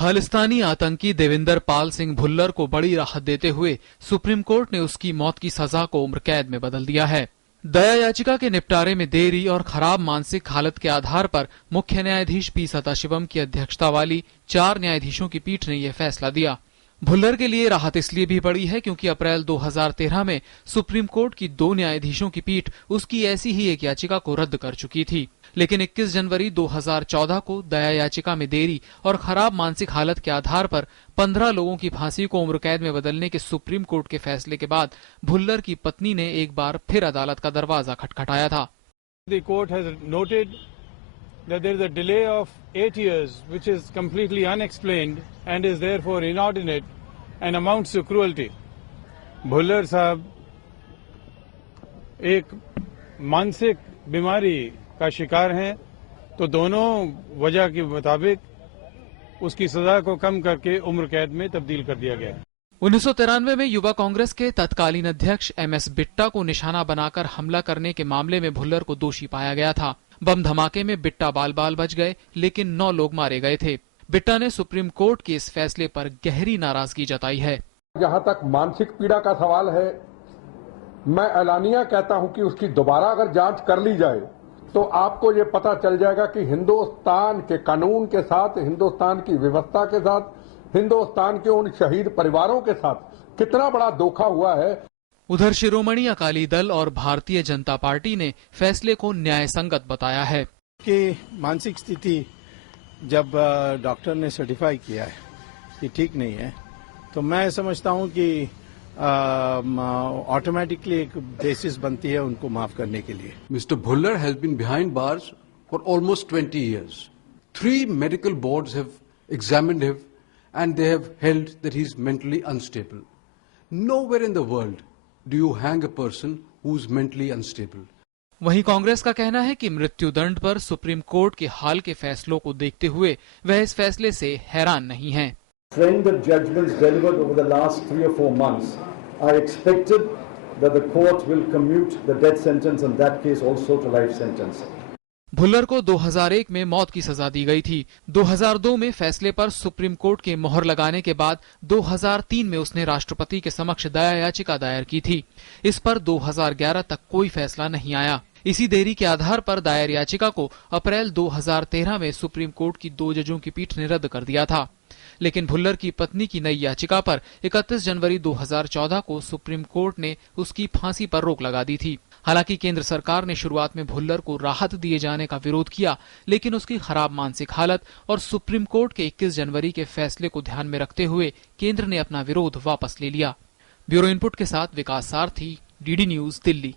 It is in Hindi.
खालिस्तानी आतंकी देविंदर पाल सिंह भुल्लर को बड़ी राहत देते हुए सुप्रीम कोर्ट ने उसकी मौत की सजा को उम्र कैद में बदल दिया है। दया याचिका के निपटारे में देरी और खराब मानसिक हालत के आधार पर मुख्य न्यायाधीश पी सदाशिवम की अध्यक्षता वाली 4 न्यायाधीशों की पीठ ने यह फैसला दिया। भुल्लर के लिए राहत इसलिए भी बड़ी है क्योंकि अप्रैल 2013 में सुप्रीम कोर्ट की 2 न्यायाधीशों की पीठ उसकी ऐसी ही एक याचिका को रद्द कर चुकी थी। लेकिन 21 जनवरी 2014 को दया याचिका में देरी और खराब मानसिक हालत के आधार पर 15 लोगों की फांसी को उम्र कैद में बदलने के सुप्रीम कोर्ट के फैसले के बाद भुल्लर की पत्नी ने एक बार फिर अदालत का दरवाजा खटखटाया था। The court has noted that there is a delay of 8 years which is completely unexplained and is therefore inordinate and amounts to cruelty. Bhullar साहब एक मानसिक बीमारी का शिकार हैं, तो दोनों वजह के मुताबिक उसकी सजा को कम करके उम्र कैद में तब्दील कर दिया गया है। 1993 में युवा कांग्रेस के तत्कालीन अध्यक्ष MS बिट्टा को निशाना बनाकर हमला करने के मामले में भुल्लर को दोषी पाया गया था। बम धमाके में बिट्टा बाल बाल बच गए, लेकिन 9 लोग मारे गए थे। बिट्टा ने सुप्रीम कोर्ट के इस फैसले पर गहरी नाराजगी जताई है। जहां तक मानसिक पीड़ा का सवाल है, मैं एलानिया कहता हूं कि उसकी दोबारा अगर जांच कर ली जाए तो आपको ये पता चल जाएगा कि हिंदुस्तान के कानून के साथ, हिंदुस्तान की व्यवस्था के साथ, हिंदुस्तान के उन शहीद परिवारों के साथ कितना बड़ा धोखा हुआ है। उधर शिरोमणि अकाली दल और भारतीय जनता पार्टी ने फैसले को न्याय संगत बताया है कि मानसिक स्थिति जब डॉक्टर ने सर्टिफाई किया है कि ठीक नहीं है, तो मैं समझता हूं कि ऑटोमेटिकली एक बेसिस बनती है उनको माफ करने के लिए। Mister Bhullar has been behind bars for almost 20 years. 3 medical boards have examined him and they have held that he is mentally unstable. Nowhere in the world do you hang a person who is mentally unstable. वहीं कांग्रेस का कहना है कि मृत्युदंड पर सुप्रीम कोर्ट के हाल के फैसलों को देखते हुए वह इस फैसले से हैरान नहीं है। Trend of judgments delivered over the last 3 or 4 months, I expected that the court will commute the death sentence in that case also to life sentence. Bhullar को 2001 में मौत की सजा दी गई थी। 2002 में फैसले पर सुप्रीम कोर्ट के मोहर लगाने के बाद 2003 में उसने राष्ट्रपति के समक्ष दया याचिका दायर की थी। इस पर 2011 तक कोई फैसला नहीं आया। इसी देरी के आधार पर दायर याचिका को अप्रैल 2013 में सुप्रीम कोर्ट की 2 जजों की पीठ ने रद्द कर दिया था। लेकिन भुल्लर की पत्नी की नई याचिका पर 31 जनवरी 2014 को सुप्रीम कोर्ट ने उसकी फांसी पर रोक लगा दी थी। हालांकि केंद्र सरकार ने शुरुआत में भुल्लर को राहत दिए जाने का विरोध किया, लेकिन उसकी खराब मानसिक हालत और सुप्रीम कोर्ट के 21 जनवरी के फैसले को ध्यान में रखते हुए केंद्र ने अपना विरोध वापस ले लिया। ब्यूरो इनपुट के साथ विकास सारथी, DD न्यूज, दिल्ली।